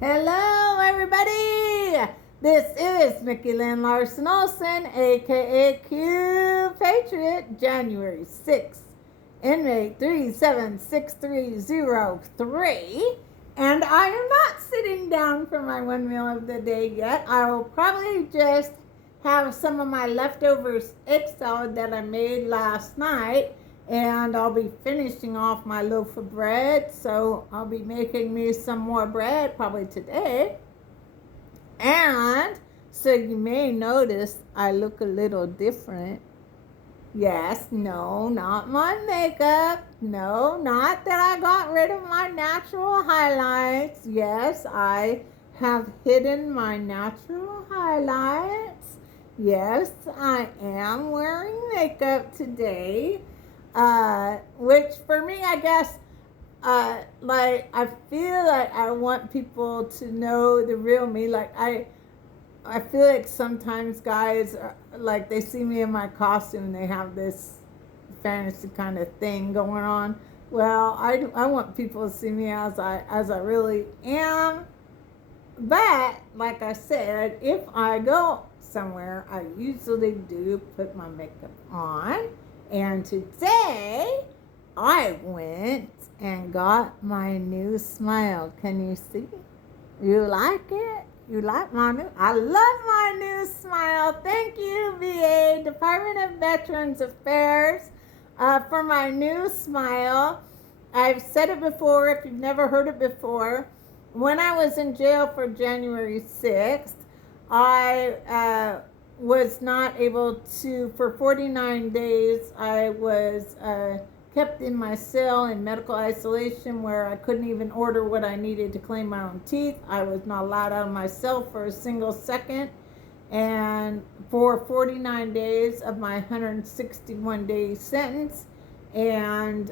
Hello, everybody. This is Mickey Lynn Larson-Olson, aka Q Patriot, January 6th, inmate 376303. And I am not sitting down for my one meal of the day yet. I will probably just have some of my leftover egg salad that I made last night, and I'll be finishing off my loaf of bread, so I'll be making me some more bread probably today. And so you may notice I look a little different. Yes, no, not my makeup. No, not that I got rid of my natural highlights. Yes, I have hidden my natural highlights. Yes, I am wearing makeup today. Which for me, I guess, like I feel like I want people to know the real me. I feel like sometimes guys are, like they see me in my costume, they have this fantasy kind of thing going on. Well, I want people to see me as I really am. But like I said, if I go somewhere, I usually do put my makeup on. And today I went and got my new smile. Can you see? You like it? You like my new? I love my new smile. Thank you, VA, Department of Veterans Affairs, for my new smile. I've said it before, if you've never heard it before. When I was in jail for January 6th, I was not able to, for 49 days, I was kept in my cell in medical isolation where I couldn't even order what I needed to clean my own teeth. I was not allowed out of my cell for a single second. And for 49 days of my 161-day sentence, and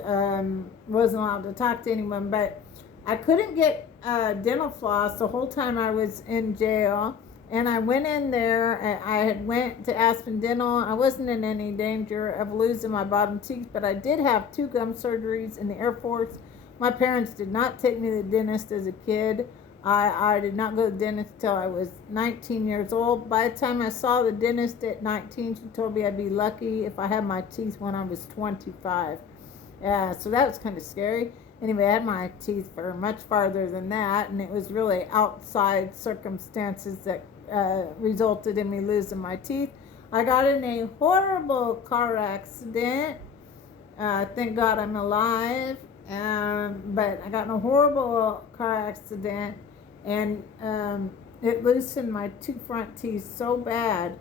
wasn't allowed to talk to anyone. But I couldn't get dental floss the whole time I was in jail. And I went in there, I had went to Aspen Dental. I wasn't in any danger of losing my bottom teeth, but I did have 2 gum surgeries in the Air Force. My parents did not take me to the dentist as a kid. I did not go to the dentist until I was 19 years old. By the time I saw the dentist at 19, she told me I'd be lucky if I had my teeth when I was 25. So that was kind of scary. Anyway, I had my teeth for much farther than that, and it was really outside circumstances that resulted in me losing my teeth. I got in a horrible car accident. Thank God I'm alive. But I got in a horrible car accident, and it loosened my 2 front teeth so bad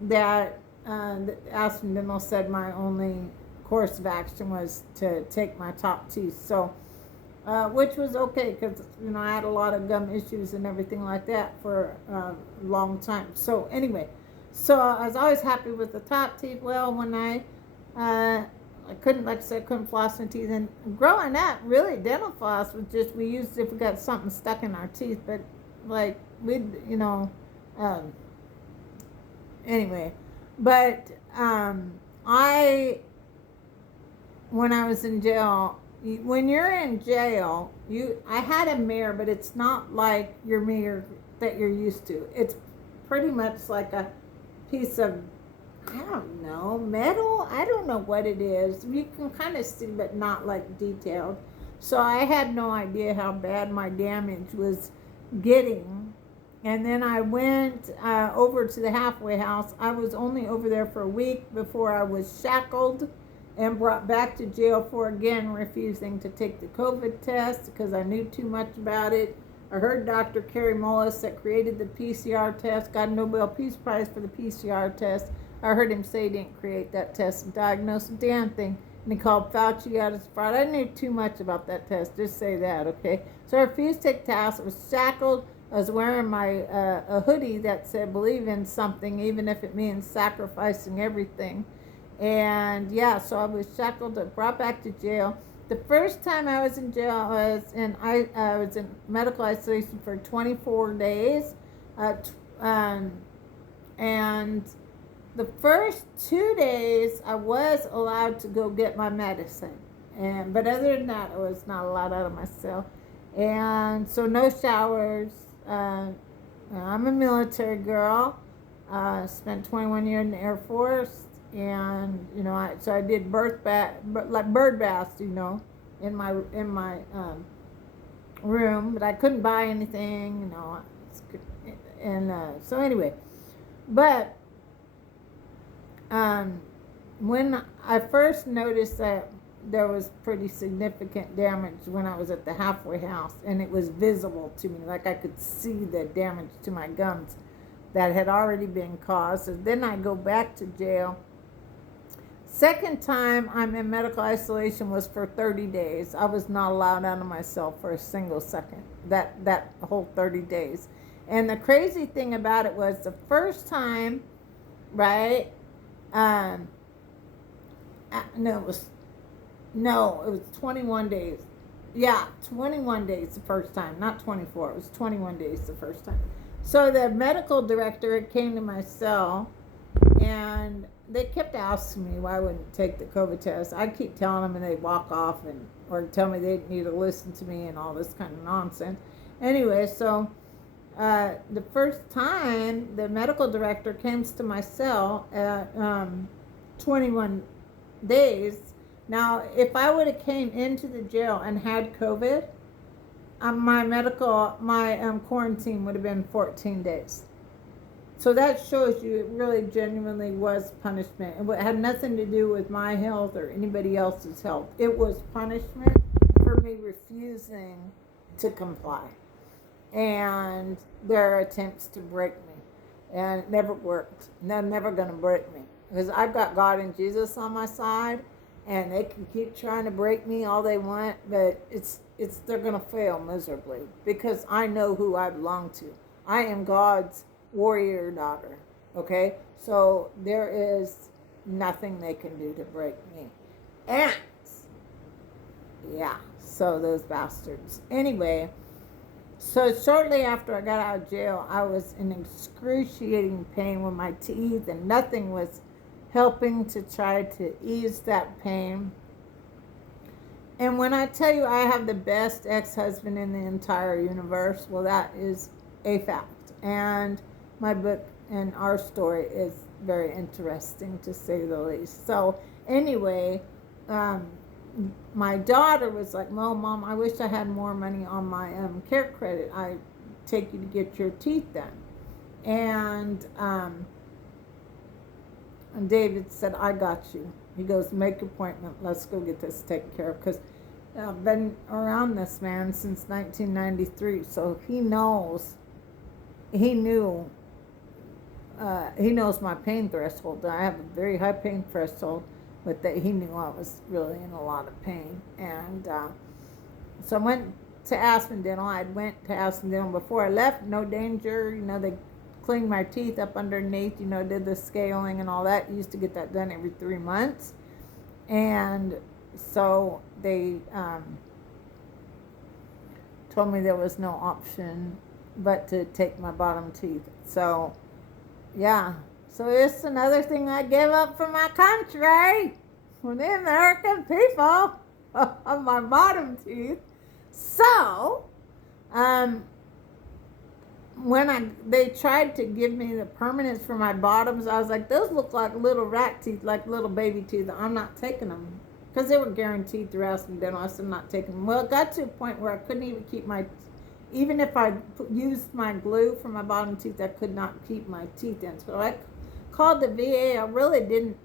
that Aspen Dental said my only course of action was to take my top teeth. So which was okay because I had a lot of gum issues and everything like that for a long time. So anyway, so I was always happy with the top teeth. Well, when I couldn't, like I said, couldn't floss my teeth. And growing up, really, dental floss was just, we used if we got something stuck in our teeth. But like anyway, but when I was in jail. When you're in jail, I had a mirror, but it's not like your mirror that you're used to. It's pretty much like a piece of, I don't know, metal. I don't know what it is. You can kind of see, but not like detailed. So I had no idea how bad my damage was getting. And then I went over to the halfway house. I was only over there for a week before I was shackled and brought back to jail for again refusing to take the COVID test because I knew too much about it. I heard Dr. Kerry Mullis that created the PCR test got a Nobel Peace Prize for the PCR test. I heard him say he didn't create that test and diagnose the damn thing. And he called Fauci out as fraud. I knew too much about that test. Just say that, okay? So I refused to take tests. I was shackled. I was wearing my a hoodie that said believe in something, even if it means sacrificing everything. And yeah, so I was shackled and brought back to jail. The first time I was in jail, I was in medical isolation for 24 days. And the first 2 days, I was allowed to go get my medicine. But other than that, I was not allowed out of my cell. And so no showers. I'm a military girl. Spent 21 years in the Air Force, and so I did like bird baths, in my room, but I couldn't buy anything, and so anyway, but when I first noticed that there was pretty significant damage when I was at the halfway house, and it was visible to me, like I could see the damage to my gums that had already been caused. So then I go back to jail. Second time I'm in medical isolation was for 30 days. I was not allowed out of my cell for a single second, that whole 30 days. And the crazy thing about it was the first time, right, it was 21 days. Yeah, 21 days the first time, not 24. It was 21 days the first time. So the medical director came to my cell, and they kept asking me why I wouldn't take the COVID test. I'd keep telling them, and they'd walk off or tell me they didn't need to listen to me and all this kind of nonsense. Anyway, so the first time the medical director came to my cell at 21 days. Now, if I would have came into the jail and had COVID, my quarantine would have been 14 days. So that shows you it really genuinely was punishment. It had nothing to do with my health or anybody else's health. It was punishment for me refusing to comply. And their attempts to break me. And it never worked. They're never going to break me. Because I've got God and Jesus on my side, and they can keep trying to break me all they want, but they're going to fail miserably, because I know who I belong to. I am God's warrior daughter, okay? So there is nothing they can do to break me. And, yeah, so those bastards. Anyway, so shortly after I got out of jail, I was in excruciating pain with my teeth, and nothing was helping to try to ease that pain. And when I tell you I have the best ex-husband in the entire universe, well, that is a fact. And my book and our story is very interesting, to say the least. So anyway, my daughter was like, well, Mom, I wish I had more money on my care credit. I take you to get your teeth done. And David said, I got you. He goes, make an appointment. Let's go get this taken care of. Because I've been around this man since 1993. So he knows my pain threshold. I have a very high pain threshold, but that he knew I was really in a lot of pain. And so I went to Aspen Dental. I went to Aspen Dental before I left. No danger. They cleaned my teeth up underneath, did the scaling and all that. Used to get that done every 3 months. And so they told me there was no option but to take my bottom teeth. So, yeah. So it's another thing I gave up for my country, for the American people, of my bottom teeth. So, when they tried to give me the permanents for my bottoms, I was like, those look like little rat teeth, like little baby teeth. I'm not taking them, because they were guaranteed through Aspen Dental. I said, I'm not taking them. Well, it got to a point where I couldn't even keep even if I used my glue for my bottom teeth, I could not keep my teeth in. So I called the VA. I really didn't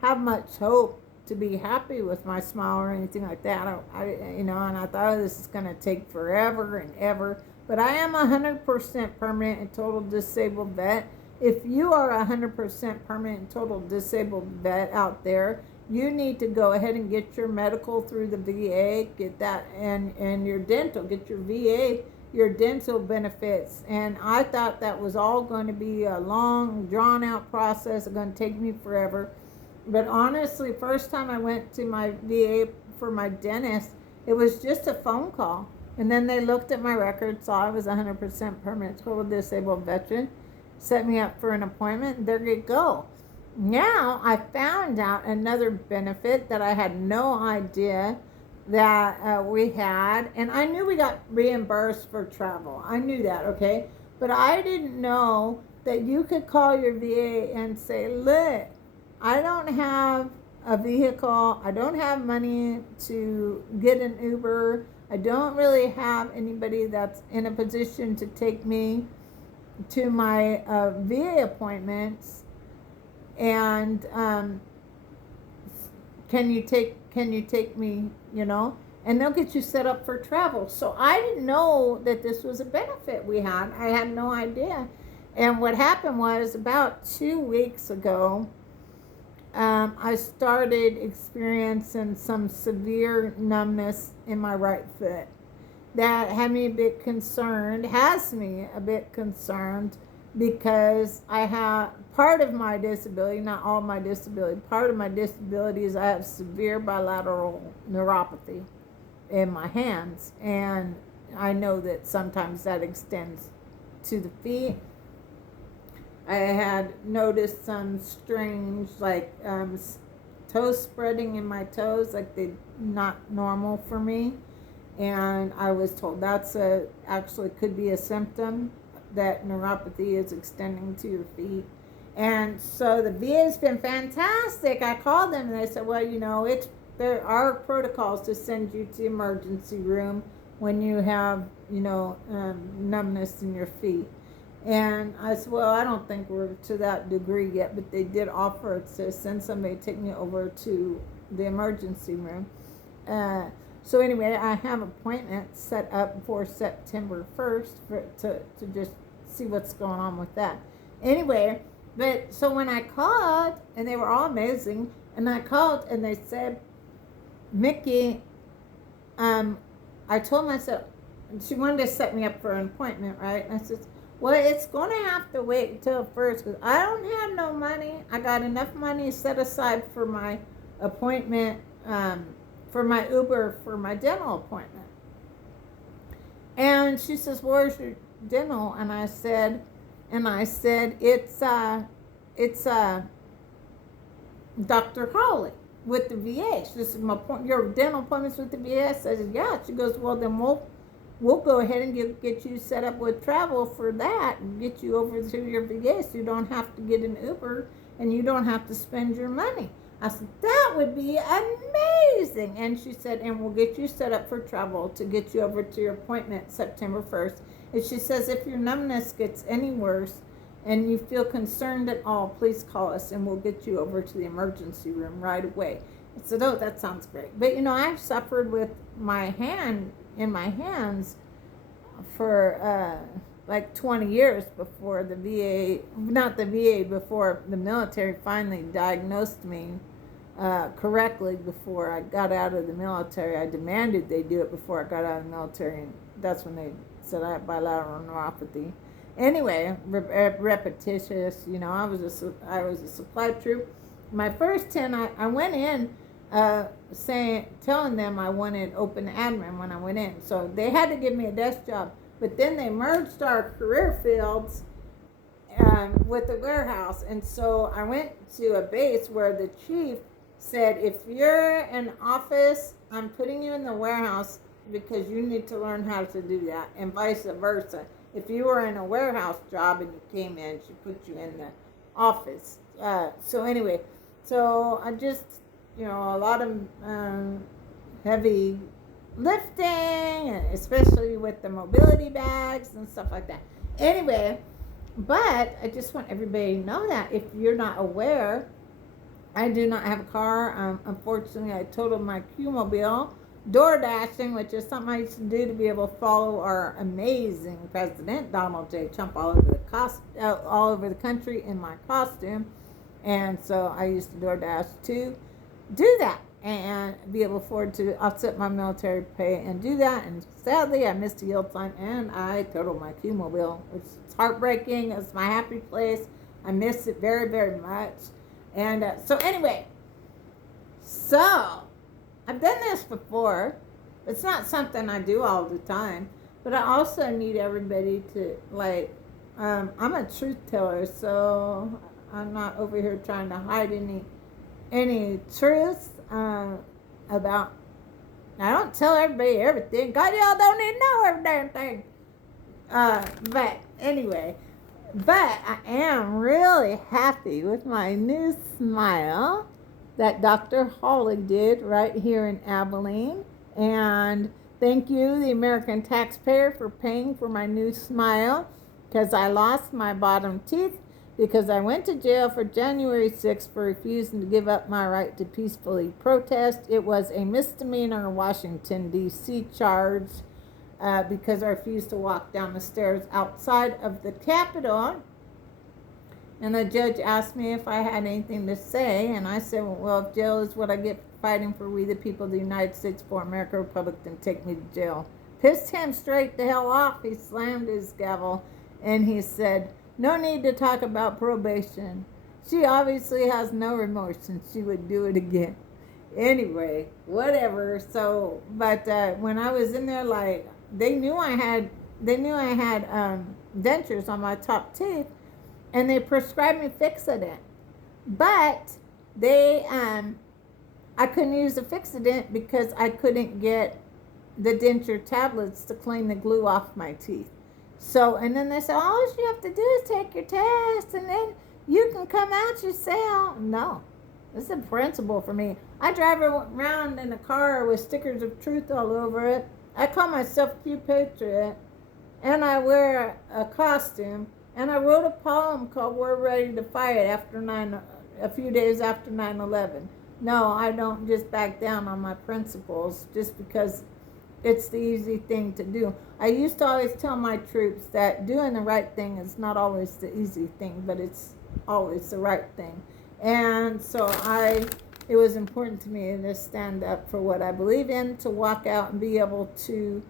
have much hope to be happy with my smile or anything like that. And I thought, oh, this is going to take forever and ever. But I am 100% permanent and total disabled vet. If you are 100% permanent and total disabled vet out there, you need to go ahead and get your medical through the VA, get that, and your dental, get your VA, your dental benefits. And I thought that was all going to be a long, drawn-out process. It's going to take me forever. But honestly, first time I went to my VA for my dentist, it was just a phone call. And then they looked at my record, saw I was 100% permanent total disabled veteran, set me up for an appointment, and there you go. Now I found out another benefit that I had no idea that we had, and I knew we got reimbursed for travel. I knew that, okay? But I didn't know that you could call your VA and say, look, I don't have a vehicle. I don't have money to get an Uber. I don't really have anybody that's in a position to take me to my VA appointments. And can you take me, and they'll get you set up for travel. So I didn't know that this was a benefit we had. I had no idea. And what happened was about 2 weeks ago, I started experiencing some severe numbness in my right foot. That had me a bit concerned, has me a bit concerned, because I have part of my disability, not all my disability, part of my disability is I have severe bilateral neuropathy in my hands. And I know that sometimes that extends to the feet. I had noticed some strange, toe spreading in my toes, like they're not normal for me. And I was told that's actually could be a symptom that neuropathy is extending to your feet. And so the VA has been fantastic. I called them and they said, well, there are protocols to send you to the emergency room when you have, numbness in your feet. And I said, well, I don't think we're to that degree yet, but they did offer to send somebody to take me over to the emergency room. So anyway, I have an appointment set up for September 1st to just see what's going on with that. Anyway, but so when I called, and they were all amazing, and I called and they said, Mickey, I told myself, she wanted to set me up for an appointment, right? And I said, well, it's going to have to wait until first because I don't have no money. I got enough money set aside for my appointment, for my Uber, for my dental appointment. And she says, where's your dental? And I said, it's Dr. Hawley with the VA. She says, your dental appointment's with the VA? I said, yeah. She goes, well, then we'll go ahead and get you set up with travel for that and get you over to your VA so you don't have to get an Uber and you don't have to spend your money. I said, that would be amazing. And she said, and we'll get you set up for travel to get you over to your appointment September 1st. And she says, if your numbness gets any worse and you feel concerned at all, please call us and we'll get you over to the emergency room right away. I said, oh, that sounds great. But, I've suffered with my hand in my hands for like 20 years before the VA, before the military finally diagnosed me correctly before I got out of the military. I demanded they do it before I got out of the military, and that's when they said I have bilateral neuropathy. Anyway, repetitious, I was a supply troop. My first 10, I went in telling them I wanted open admin when I went in. So they had to give me a desk job. But then they merged our career fields with the warehouse. And so I went to a base where the chief said, if you're in office, I'm putting you in the warehouse because you need to learn how to do that, and vice versa. If you were in a warehouse job and you came in, she put you in the office. So anyway, so I just, a lot of heavy lifting, especially with the mobility bags and stuff like that. Anyway, but I just want everybody to know that if you're not aware, I do not have a car. Unfortunately, I totaled my Q-Mobile door dashing, which is something I used to do to be able to follow our amazing President Donald J. Trump all over the country in my costume. And so I used to door dash to do that and be able to afford to offset my military pay and do that. And sadly, I missed a yield sign and I totaled my Q-Mobile, which is heartbreaking. It's my happy place. I miss it very, very much. And so anyway, so I've done this before. It's not something I do all the time, but I also need everybody to, I'm a truth teller, so I'm not over here trying to hide any truth about I don't tell everybody everything. God, y'all don't even know every damn thing. But anyway, but I am really happy with my new smile that Dr. Hawley did right here in Abilene. And thank you, the American taxpayer, for paying for my new smile, because I lost my bottom teeth because I went to jail for January 6th for refusing to give up my right to peacefully protest. It was a misdemeanor Washington, D.C. charge because I refused to walk down the stairs outside of the Capitol. And the judge asked me if I had anything to say, and I said, well, if jail is what I get fighting for we the people of the United States for America Republic, then take me to jail. Pissed him straight the hell off. He slammed his gavel, and he said, no need to talk about probation. She obviously has no remorse, and she would do it again. Anyway, whatever. So, but when I was in there, like, they knew I had dentures on my top teeth, and they prescribed me Fixodent. But they, I couldn't use the Fixodent because I couldn't get the denture tablets to clean the glue off my teeth. So, and then they said, all you have to do is take your test, and then you can come out yourself. No, this is a principle for me. I drive around in a car with stickers of truth all over it. I call myself Q Patriot, and I wear a costume, and I wrote a poem called We're Ready to Fight a few days after 9/11. No, I don't just back down on my principles just because it's the easy thing to do. I used to always tell my troops that doing the right thing is not always the easy thing, but it's always the right thing. And so it was important to me to stand up for what I believe in, to walk out and be able to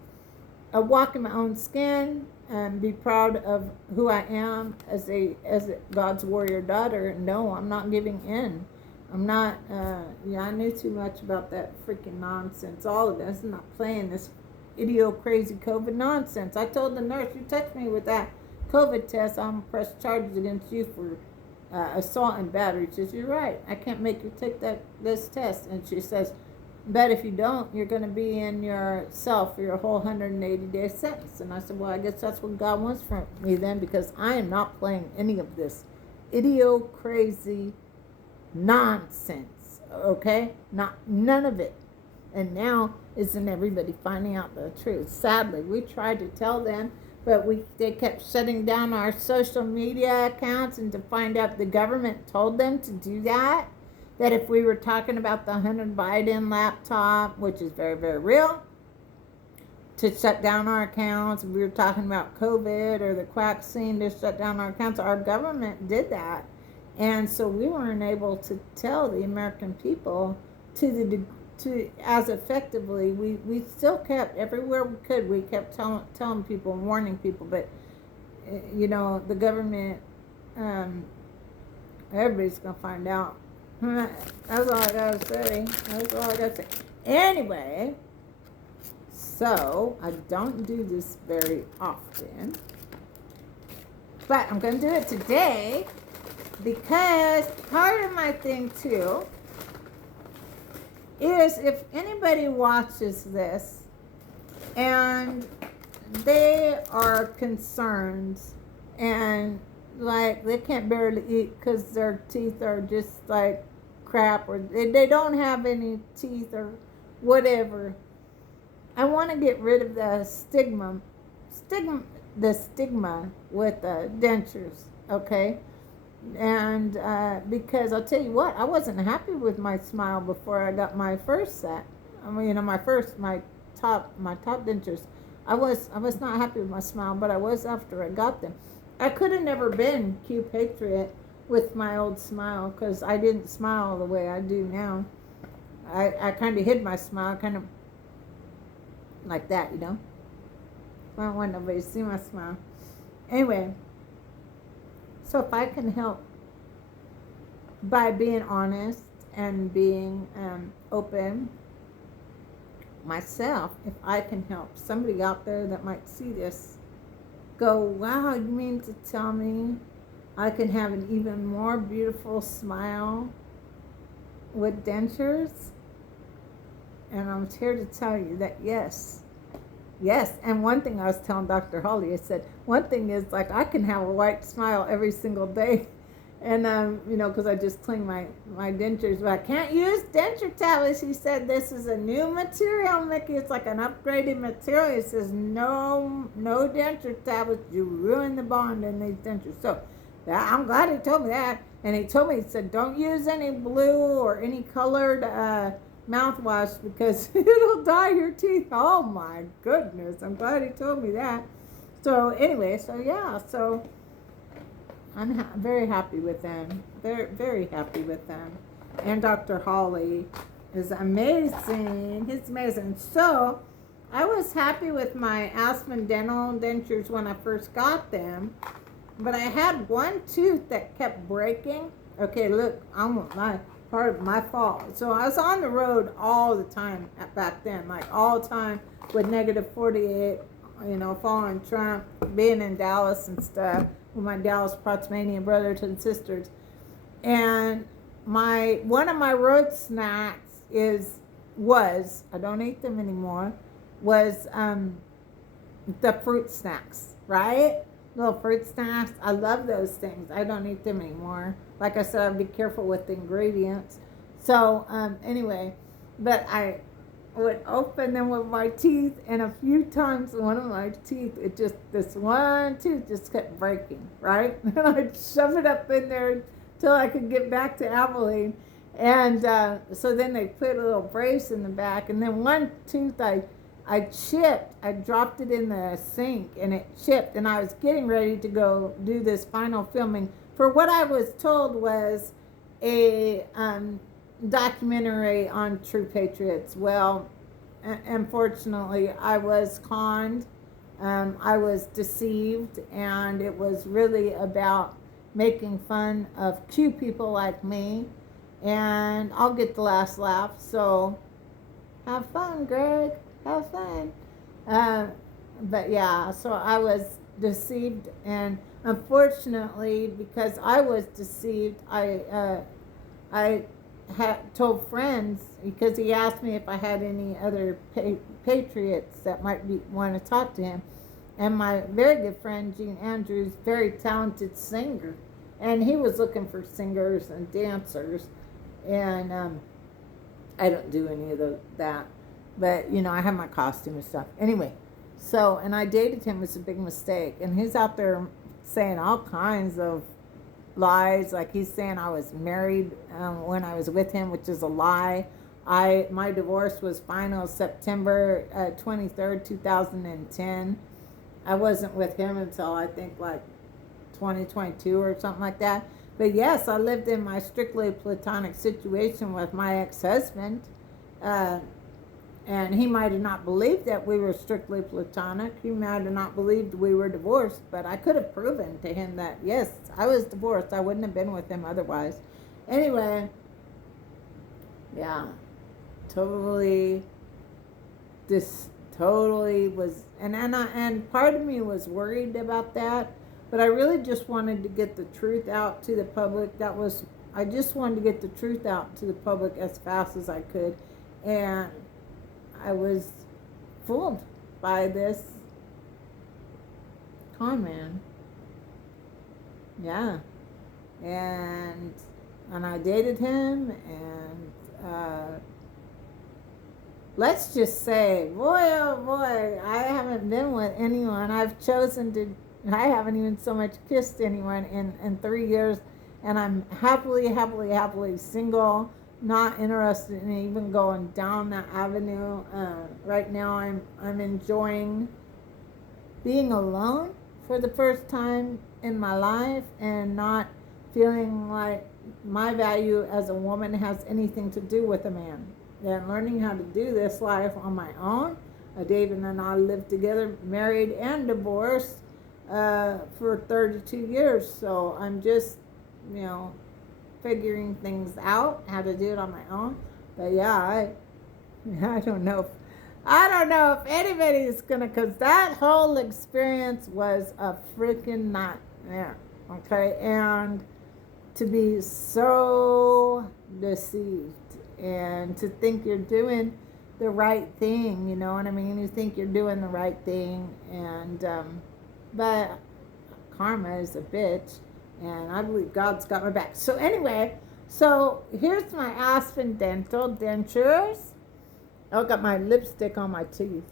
walk in my own skin and be proud of who I am as a God's warrior daughter. No, I'm not giving in. I'm not, I knew too much about that freaking nonsense. All of this. I'm not playing this crazy COVID nonsense. I told the nurse, you touch me with that COVID test, I'm going to press charges against you for assault and battery. She says, you're right. I can't make you take this test. And she says, but if you don't, you're going to be in your cell for your whole 180-day sentence. And I said, well, I guess that's what God wants from me then, because I am not playing any of this crazy nonsense, okay? None of it. And now isn't everybody finding out the truth? Sadly, we tried to tell them, but they kept shutting down our social media accounts, and to find out the government told them to do that if we were talking about the Hunter Biden laptop, which is very, very real, to shut down our accounts. If we were talking about COVID or the quack scene, to shut down our accounts. Our government did that. And so we weren't able to tell the American people as effectively. We still kept, everywhere we could, we kept telling people, warning people, but the government, everybody's going to find out. That's all I got to say. Anyway, so I don't do this very often, but I'm going to do it today. Because part of my thing, too, is if anybody watches this and they are concerned and, like, they can't barely eat because their teeth are just, like, crap, or they don't have any teeth or whatever, I want to get rid of the stigma with dentures, okay? And because I'll tell you what, I wasn't happy with my smile before I got my first set. My top dentures. I was not happy with my smile, but I was after I got them. I could have never been Q Patriot with my old smile, because I didn't smile the way I do now. I kind of hid my smile, kind of like that, I don't want nobody to see my smile. Anyway. So if I can help by being honest and being open myself, if I can help somebody out there that might see this go, wow, you mean to tell me I can have an even more beautiful smile with dentures? And I'm here to tell you that yes. Yes, and one thing I was telling Dr. Hawley, I said, one thing is, like, I can have a white smile every single day. And, because I just clean my dentures, but I can't use denture tablets. He said, this is a new material, Mickey. It's like an upgraded material. He says, no denture tablets. You ruin the bond in these dentures. So I'm glad he told me that. And he told me, he said, don't use any blue or any colored mouthwash because it'll dye your teeth. Oh, my goodness. I'm glad he told me that. So anyway, so I'm very happy with them. Very, very happy with them. And Dr. Hawley is amazing. He's amazing. So I was happy with my Aspen dental dentures when I first got them. But I had one tooth that kept breaking. Okay, look, part of my fault. So I was on the road all the time back then, like all the time with -48, following Trump, being in Dallas and stuff with my Dallas Proxmanian brothers and sisters. And one of my road snacks was I don't eat them anymore, was the fruit snacks, right? Little fruit snacks. I love those things. I don't eat them anymore. Like I said, I'd be careful with the ingredients. So anyway, but I would open them with my teeth, and a few times one of my teeth, this one tooth just kept breaking, right? And I'd shove it up in there till I could get back to Abilene. And so then they put a little brace in the back, and then one tooth I chipped. I dropped it in the sink and it chipped, and I was getting ready to go do this final filming for what I was told was a documentary on true patriots. Well, unfortunately, I was conned. I was deceived, and it was really about making fun of Q people like me, and I'll get the last laugh. So have fun, Greg. Have fun. But yeah, so I was deceived, and unfortunately, because I was deceived, I had told friends, because he asked me if I had any other patriots that might want to talk to him, and my very good friend Gene Andrews, very talented singer, and he was looking for singers and dancers, and I don't do any of that. But, I have my costume and stuff. Anyway, and I dated him. It was a big mistake. And he's out there saying all kinds of lies. Like he's saying I was married when I was with him, which is a lie. My divorce was final September 23rd, 2010. I wasn't with him until I think like 2022 or something like that. But yes, I lived in my strictly platonic situation with my ex-husband. And he might have not believed that we were strictly platonic. He might have not believed we were divorced. But I could have proven to him that, yes, I was divorced. I wouldn't have been with him otherwise. Anyway, yeah, totally was, and part of me was worried about that. But I really just wanted to get the truth out to the public. I just wanted to get the truth out to the public as fast as I could. And I was fooled by this con man. Yeah. And I dated him, and let's just say, boy, oh boy, I haven't been with anyone. I haven't even so much kissed anyone in 3 years, and I'm happily single. Not interested in even going down that avenue. Right now I'm enjoying being alone for the first time in my life, and not feeling like my value as a woman has anything to do with a man. And learning how to do this life on my own. David and I lived together, married and divorced, for 32 years. So I'm just, figuring things out, how to do it on my own. But yeah, I don't know if anybody's gonna, because that whole experience was a freaking nightmare. Okay, and to be so deceived, and to think you're doing the right thing, you know what I mean? You think you're doing the right thing, and but karma is a bitch, and I believe God's got my back. So anyway, so here's my Aspen Dental dentures. I got my lipstick on my teeth.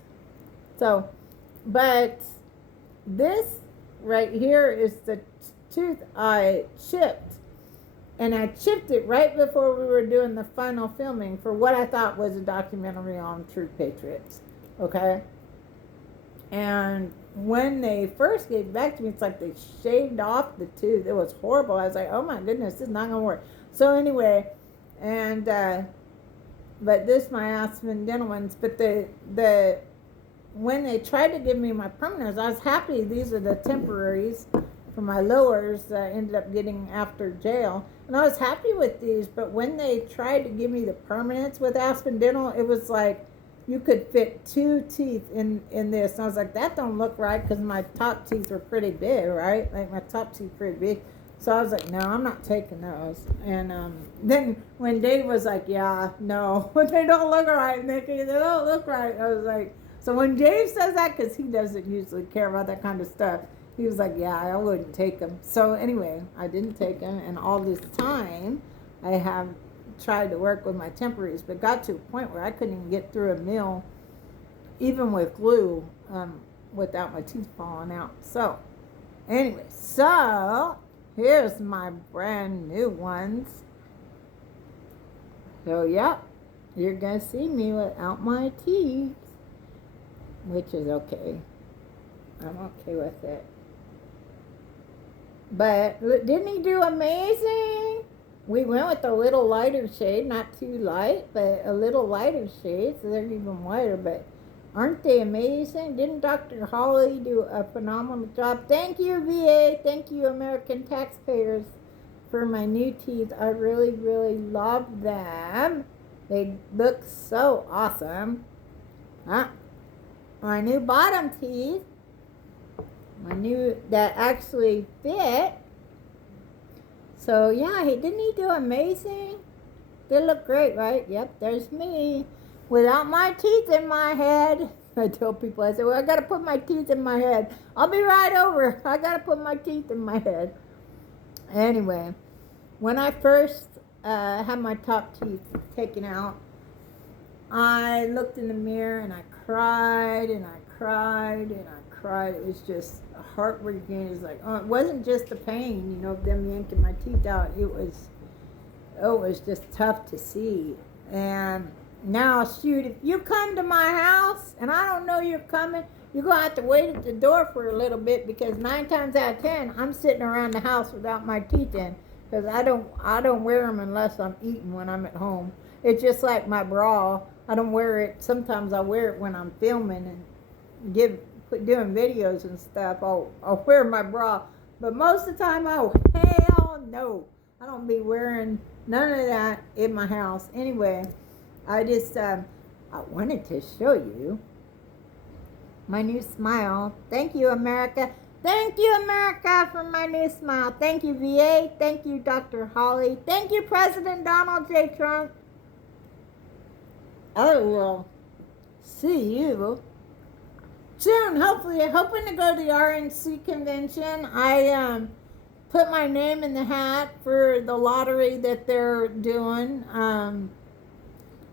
So, but this right here is the tooth I chipped. And I chipped it right before we were doing the final filming for what I thought was a documentary on True Patriots. Okay? And when they first gave it back to me, it's like they shaved off the tooth. It was horrible. I was like, oh my goodness, this is not going to work. So anyway, and, but this my Aspen Dental ones. But when they tried to give me my permanents, I was happy. These are the temporaries for my lowers that I ended up getting after jail. And I was happy with these, but when they tried to give me the permanents with Aspen Dental, it was like you could fit 2 teeth in this. And I was like, that don't look right, because my top teeth were pretty big, right? Like my top teeth pretty big. So I was like, no, I'm not taking those. And then when Dave was like, yeah, no, they don't look right, Nikki, they don't look right. I was like, so when Dave says that, because he doesn't usually care about that kind of stuff, he was like, yeah, I wouldn't take them. So anyway, I didn't take them. And all this time, I have tried to work with my temporaries, but got to a point where I couldn't even get through a meal, even with glue, without my teeth falling out. So anyway, so here's my brand new ones. So yeah, you're going to see me without my teeth, which is okay. I'm okay with it. But didn't he do amazing? We went with a little lighter shade, not too light, but a little lighter shade, so they're even whiter. But aren't they amazing? Didn't Dr. Hawley do a phenomenal job? Thank you, VA. Thank you, American taxpayers, for my new teeth. I really, really love them. They look so awesome. Huh? My new bottom teeth. My new, that actually fit. So yeah, didn't he do amazing? They look great, right? Yep, there's me without my teeth in my head. I tell people, I say, well, I got to put my teeth in my head. I'll be right over. I got to put my teeth in my head. Anyway, when I first had my top teeth taken out, I looked in the mirror and I cried and I cried and I cried. It was just heartbreaking. It was like, oh, it wasn't just the pain, you know, of them yanking my teeth out. It was just tough to see. And now, shoot, if you come to my house and I don't know you're coming, you're going to have to wait at the door for a little bit, because 9 times out of 10, I'm sitting around the house without my teeth in, because I don't wear them unless I'm eating when I'm at home. It's just like my bra. I don't wear it. Sometimes I wear it when I'm filming and doing videos and stuff. I'll wear my bra, but most of the time, oh hell no, I don't be wearing none of that in my house. Anyway, I just I wanted to show you my new smile. Thank you, America. Thank you, America, for my new smile. Thank you, VA. Thank you, Dr. Hawley. Thank you, President Donald J. Trump. I will see you soon, hopefully. I'm hoping to go to the RNC convention. I put my name in the hat for the lottery that they're doing.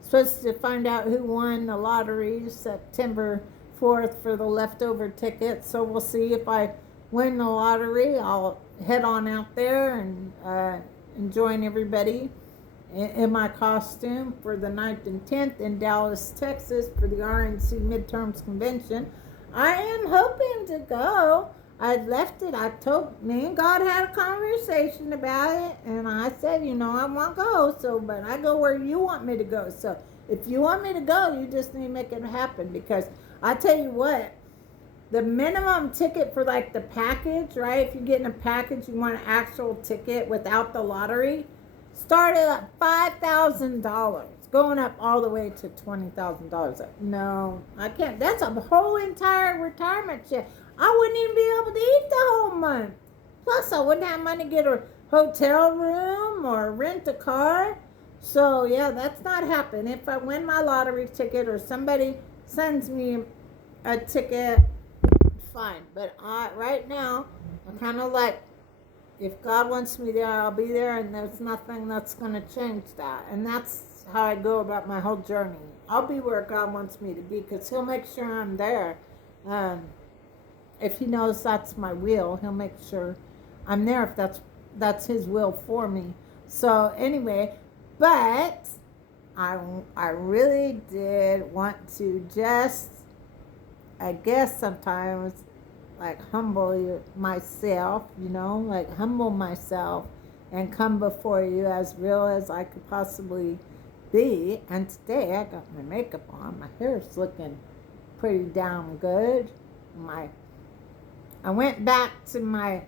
Supposed to find out who won the lottery September 4th for the leftover tickets. So we'll see if I win the lottery. I'll head on out there and join everybody in my costume for the 9th and 10th in Dallas, Texas for the RNC midterms convention. I am hoping to go. I left it. I told, me and God had a conversation about it, and I said, you know, I want to go, so, but I go where you want me to go. So if you want me to go, you just need to make it happen, because I tell you what, the minimum ticket for like the package, right? If you're getting a package, you want an actual ticket without the lottery, started at $5,000, going up all the way to $20,000. No, I can't. That's a whole entire retirement check. I wouldn't even be able to eat the whole month. Plus, I wouldn't have money to get a hotel room or rent a car. So yeah, that's not happening. If I win my lottery ticket or somebody sends me a ticket, fine. But right now, I'm kind of like, if God wants me there, I'll be there, and there's nothing that's going to change that. And that's how I go about my whole journey. I'll be where God wants me to be, because He'll make sure I'm there. If He knows that's my will, He'll make sure I'm there if that's His will for me. So anyway, but I really did want to just, I guess sometimes, like humble myself, like humble myself and come before you as real as I could possibly be. And today I got my makeup on. My hair's looking pretty damn good. I went back to my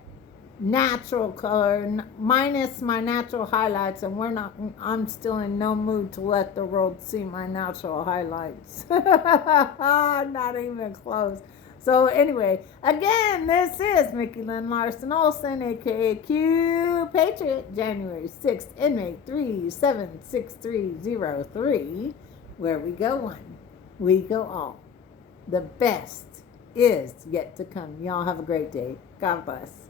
natural color minus my natural highlights, and I'm still in no mood to let the world see my natural highlights. Not even close. So anyway, again, this is Mickey Lynn Larson-Olson, aka Q Patriot, January 6th, inmate 376303, where we go one, we go all. The best is yet to come. Y'all have a great day. God bless.